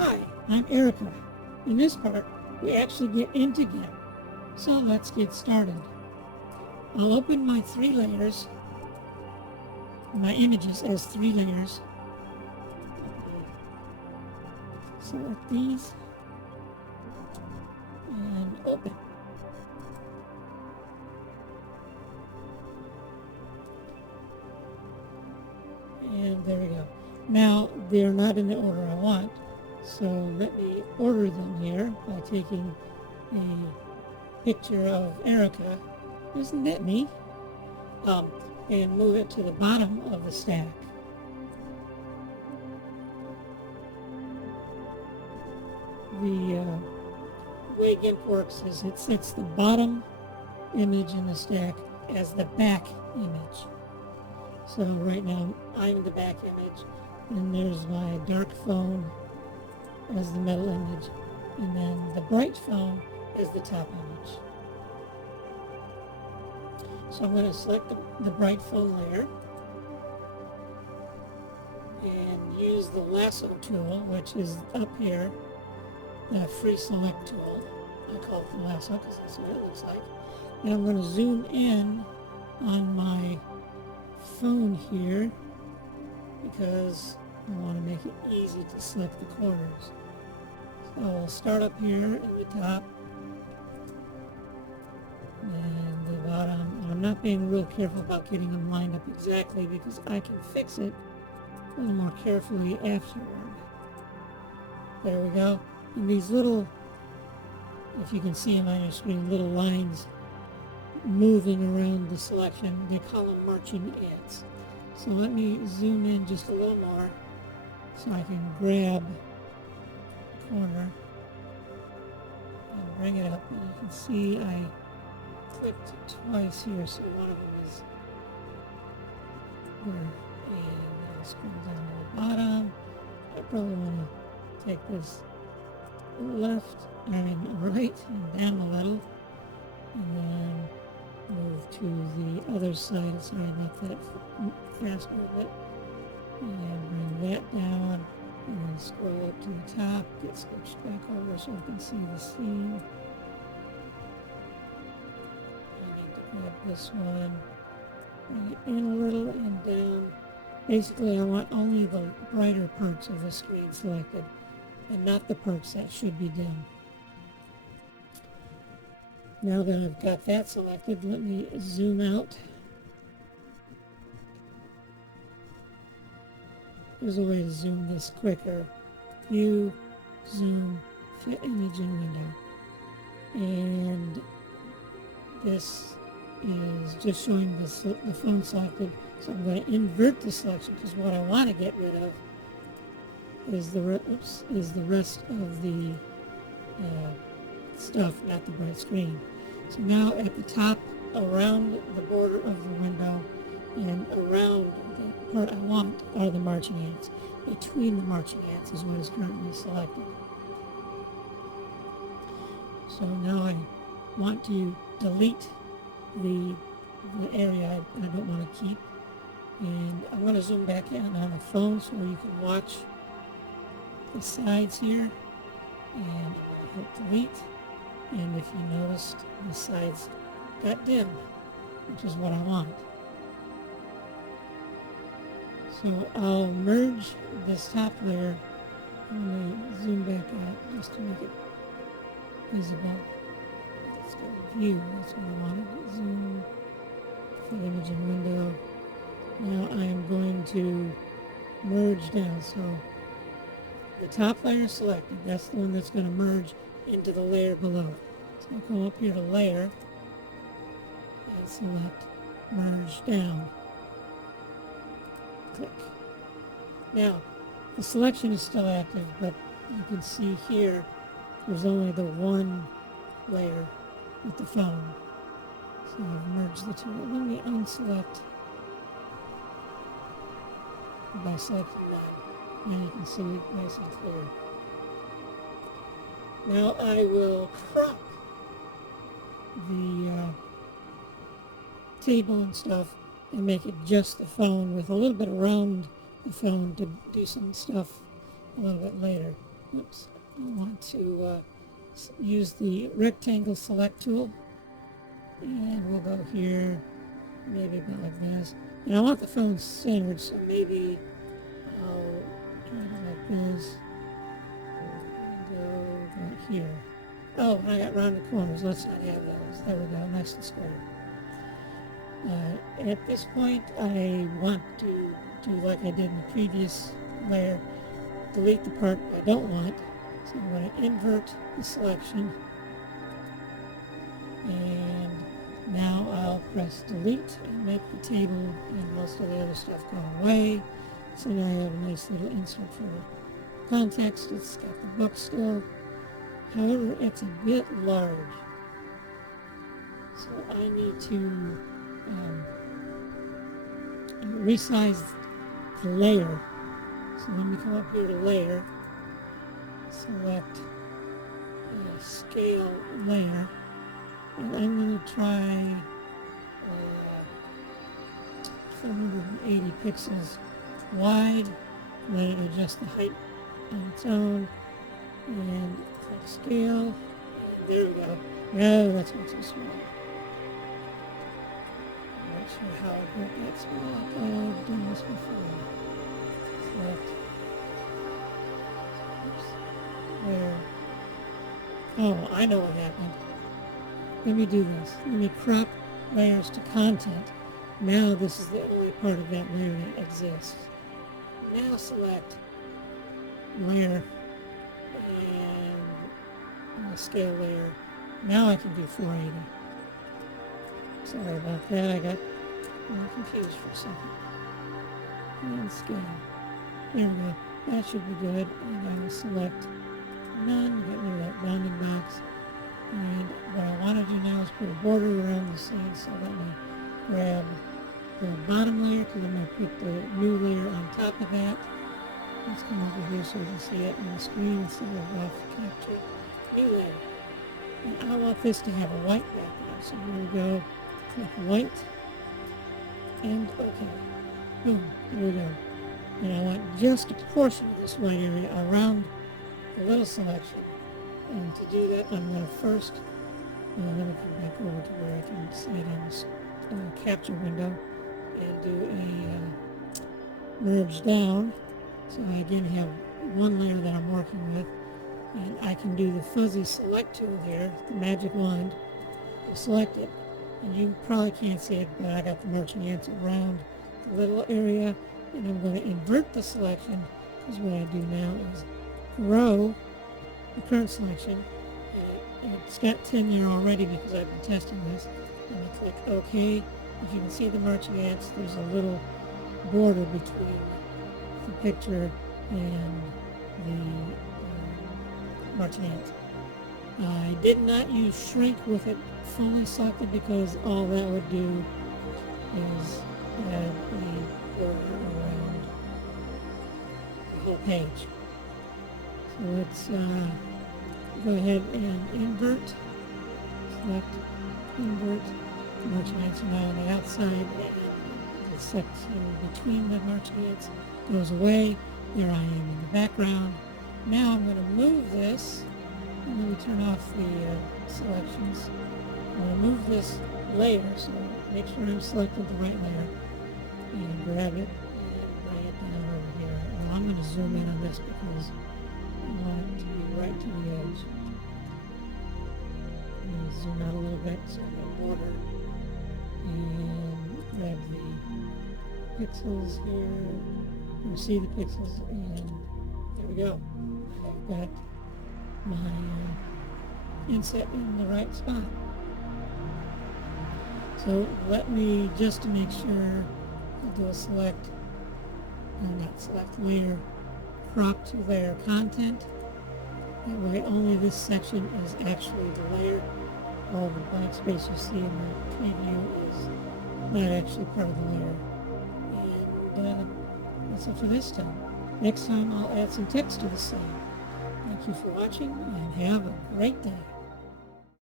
Hi, I'm Erica. In this part, we actually get into GIMP. So let's get started. I'll open my three layers, my images as three layers. Select these and open. And there we go. Now they're not in the order I want, so let me order them here by taking a picture of Erica, isn't that me? And move it to the bottom of the stack. The way GIMP works is it sets the bottom image in the stack as the back image. So right now I'm the back image, and there's my dark phone as the middle image, and then the bright phone as the top image. So I'm going to select the bright phone layer and use the lasso tool, which is up here, the free select tool. I call it the lasso because that's what it looks like. And I'm going to zoom in on my phone here because I want to make it easy to select the corners. So I'll start up here at the top and the bottom. And I'm not being real careful about getting them lined up exactly because I can fix it a little more carefully afterward. There we go. And these little, if you can see them on your screen, little lines moving around the selection, they call them marching ants. So let me zoom in just a little more so I can grab the corner and bring it up. And you can see I clicked twice here, so one of them is here. And I'll scroll down to the bottom. I probably want to take this right and down a little, and then move to the other side. Sorry about that fast movement. And bring that down, and then scroll up to the top, get switched back over so I can see the scene. I need to grab this one, bring it in a little and down. Basically, I want only the brighter parts of the screen selected, and not the parts that should be dim. Now that I've got that selected, let me zoom out. There's a way to zoom this quicker. View, zoom, fit image in window. And this is just showing the phone selected. So I'm going to invert the selection because what I want to get rid of is the rest of the stuff, not the bright screen. So now at the top, around the border of the window and around the part I want are the marching ants. Between the marching ants is what is currently selected. So now I want to delete the area I don't want to keep. And I'm going to zoom back in on the phone so you can watch the sides here, and I'm going to hit delete, and if you noticed, the sides got dim, which is what I want. So I'll merge this top layer. I'm going to zoom back out just to make it visible. Let's go to view, that's what I wanted. Zoom, fit image in window. Now I am going to merge down. So the top layer is selected. That's the one that's going to merge into the layer below. So I'll come up here to layer and select merge down. Click. Now the selection is still active, but you can see here there's only the one layer with the phone. So I've merged the two. Let me unselect by selecting none. Now you can see it nice and clear. Now I will crop the table and stuff and make it just the phone with a little bit around the phone to do some stuff a little bit later. oops, I want to use the rectangle select tool, and we'll go here, maybe about like this. And I want the phone sandwiched, so maybe I'll try it like this, and go about here. Oh, I got rounded corners. Let's not have those. There we go. Nice and square. At this point, I want to do like I did in the previous layer, delete the part I don't want. So I'm going to invert the selection, and now I'll press delete and make the table and most of the other stuff go away. So now I have a nice little insert for context. It's got the book still. However, it's a bit large. So I need to resize the layer. So let me come up here to layer, select scale layer, and I'm going to try 480 pixels wide. Let it adjust the height on its own, and click scale, and there we go. No, that's not so small. I'm not sure how I got that small. I thought I've done this before. Select, oops, where? Oh, I know what happened. Let me do this. Let me crop layers to content. Now this is the only part of that layer that exists. Now select layer and scale layer. Now I can do 480. Sorry about that. I got confused for a second. And scale. There we go. That should be good. And I will select none. Get rid of that bounding box. And what I want to do now is put a border around the scene. So let me grab the bottom layer, because I'm going to put the new layer on top of that. Let's come over here so you can see it on the screen instead of off capture. New layer. And I want this to have a white background. So I'm going to go click white and OK. Boom. There we go. And I want just a portion of this white area around the little selection. And to do that, I'm going to first, let me come back over to where I can see it on this capture window and do a merge down. So I again have one layer that I'm working with, and I can do the fuzzy select tool here, the magic wand, to select it. And you probably can't see it, but I got the marching ants around the little area, and I'm going to invert the selection, because what I do now is grow the current selection, and it's got 10 there already because I've been testing this, and I click OK. If you can see the marching ants, there's a little border between the picture and the marching ants. I did not use shrink with it fully selected because all that would do is add a border around the whole page. So let's go ahead and invert, select, invert. The marching ants are now on the outside, and the section between the marching ants goes away. There I am in the background. Now I'm going to move this, and let me turn off the selections. I'm going to move this layer, so make sure I'm selected the right layer, and grab it and bring it down over here. Well, I'm going to zoom in on this because I want it to be right to the edge. I'm going to zoom out a little bit so I get border, and grab the pixels here. You see the pixels, and there we go. I've got my inset in the right spot. So let me, just to make sure, I'll do a select, not select layer, crop to layer content. That way only this section is actually the layer. All the blank space you see in the preview is not actually part of the layer. And that's it for this time. Next time I'll add some text to the site. Thank you for watching, and have a great day.